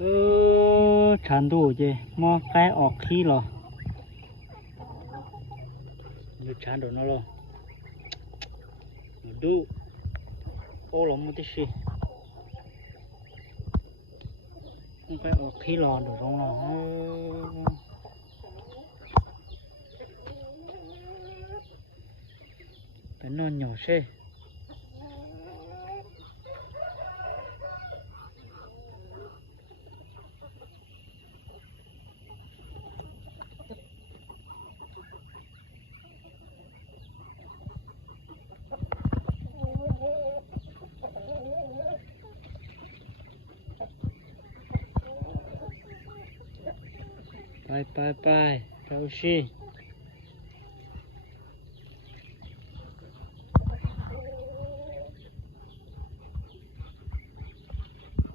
chán đủ chứ mò cái ọt khí rồi như chán đủ nó rồi đủ ô lắm một tí xí không cái ọt khí lò được không nào cái nó nhỏ xe bye bye bye, chào chị.